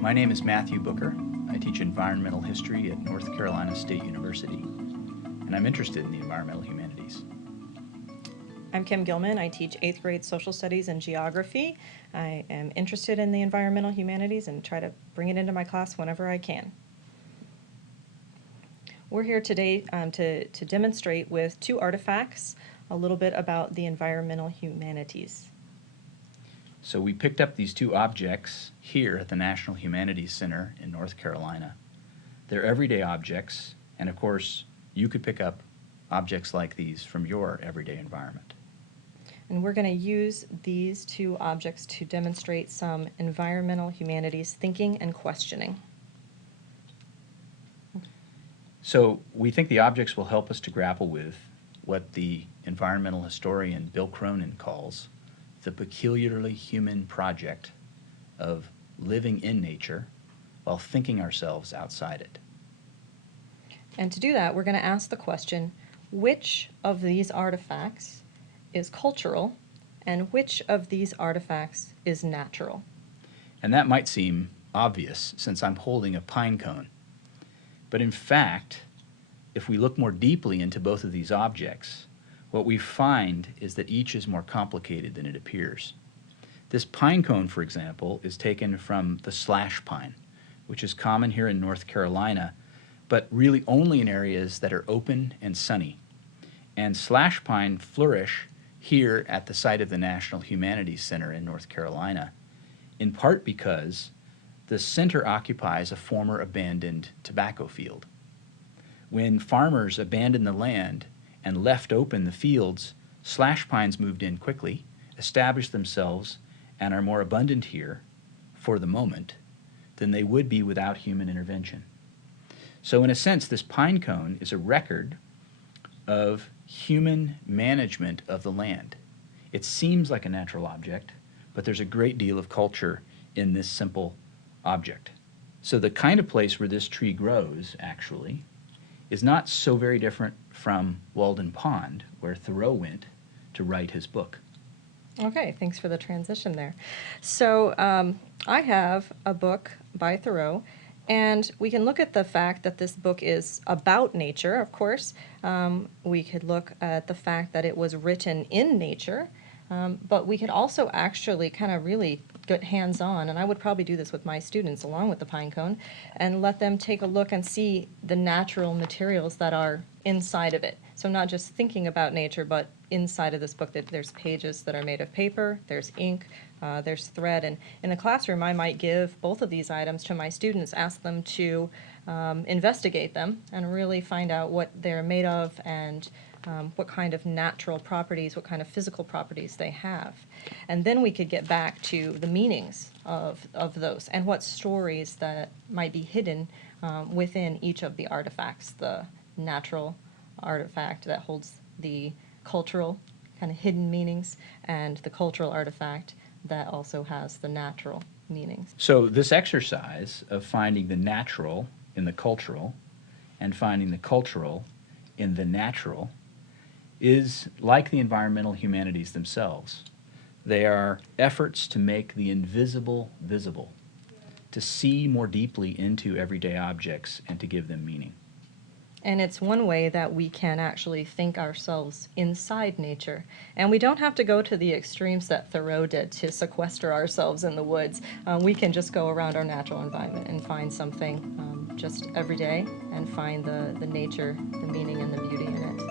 My name is Matthew Booker. I teach environmental history at North Carolina State University, and I'm interested in the environmental humanities. I'm Kim Gilman. I teach 8th grade social studies and geography. I am interested in the environmental humanities and try to bring it into my class whenever I can. We're here today to demonstrate with two artifacts a little bit about the environmental humanities. So we picked up these two objects here at the National Humanities Center in North Carolina. They're everyday objects, and of course, you could pick up objects like these from your everyday environment. And we're going to use these two objects to demonstrate some environmental humanities thinking and questioning. So we think the objects will help us to grapple with what the environmental historian Bill Cronin calls the peculiarly human project of living in nature while thinking ourselves outside it. And to do that, we're going to ask the question, which of these artifacts is cultural and which of these artifacts is natural? And that might seem obvious since I'm holding a pine cone. But in fact, if we look more deeply into both of these objects, what we find is that each is more complicated than it appears. This pine cone, for example, is taken from the slash pine, which is common here in North Carolina, but really only in areas that are open and sunny. And slash pine flourish here at the site of the National Humanities Center in North Carolina, in part because the center occupies a former abandoned tobacco field. When farmers abandoned the land and left open the fields, slash pines moved in quickly, established themselves, and are more abundant here, for the moment, than they would be without human intervention. So in a sense, this pine cone is a record of human management of the land. It seems like a natural object, but there's a great deal of culture in this simple object. So the kind of place where this tree grows, actually, is not so very different from Walden Pond, where Thoreau went to write his book. Okay, thanks for the transition there. So I have a book by Thoreau, and we can look at the fact that this book is about nature, of course. We could look at the fact that it was written in nature, but we could also actually kind of really get hands-on, and I would probably do this with my students along with the pine cone, and let them take a look and see the natural materials that are inside of it. So not just thinking about nature, but inside of this book, that there's pages that are made of paper, there's ink, there's thread, and in the classroom I might give both of these items to my students, ask them to investigate them and really find out what they're made of and what kind of natural properties, what kind of physical properties they have. And then we could get back to the meanings of those and what stories that might be hidden within each of the artifacts. The natural artifact that holds the cultural kind of hidden meanings, and the cultural artifact that also has the natural meanings. So this exercise of finding the natural in the cultural and finding the cultural in the natural is like the environmental humanities themselves. They are efforts to make the invisible visible, to see more deeply into everyday objects and to give them meaning. And it's one way that we can actually think ourselves inside nature. And we don't have to go to the extremes that Thoreau did to sequester ourselves in the woods. We can just go around our natural environment and find something just every day and find the nature, the meaning, and the beauty in it.